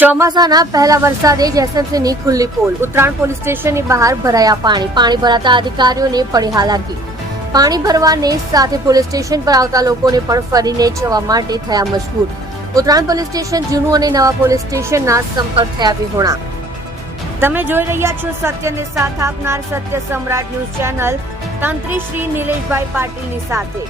ચોમાસાના પહેલા વરસાદે જેસમસીની ખુલ્લી પોલ, ઉત્તરાયણ પોલીસ સ્ટેશનની બહાર ભરાયા પાણી ભરાતા અધિકારીઓને પડી હાલાકી. પાણી ભરવાને સાથે પોલીસ સ્ટેશન પર આવતા લોકોને પણ ફરીને જવા માટે થયા મજબૂર. ઉત્તરાયણ પોલીસ સ્ટેશન જૂનું અને નવા પોલીસ સ્ટેશનના સંપર્ક થયા વિહોણા. તમે જોઈ રહ્યા છો સત્યને સાથ આપનાર સત્ય સમ્રાટ ન્યૂઝ ચેનલ, તંત્રી શ્રી નિલેશભાઈ પાટીલની સાથે.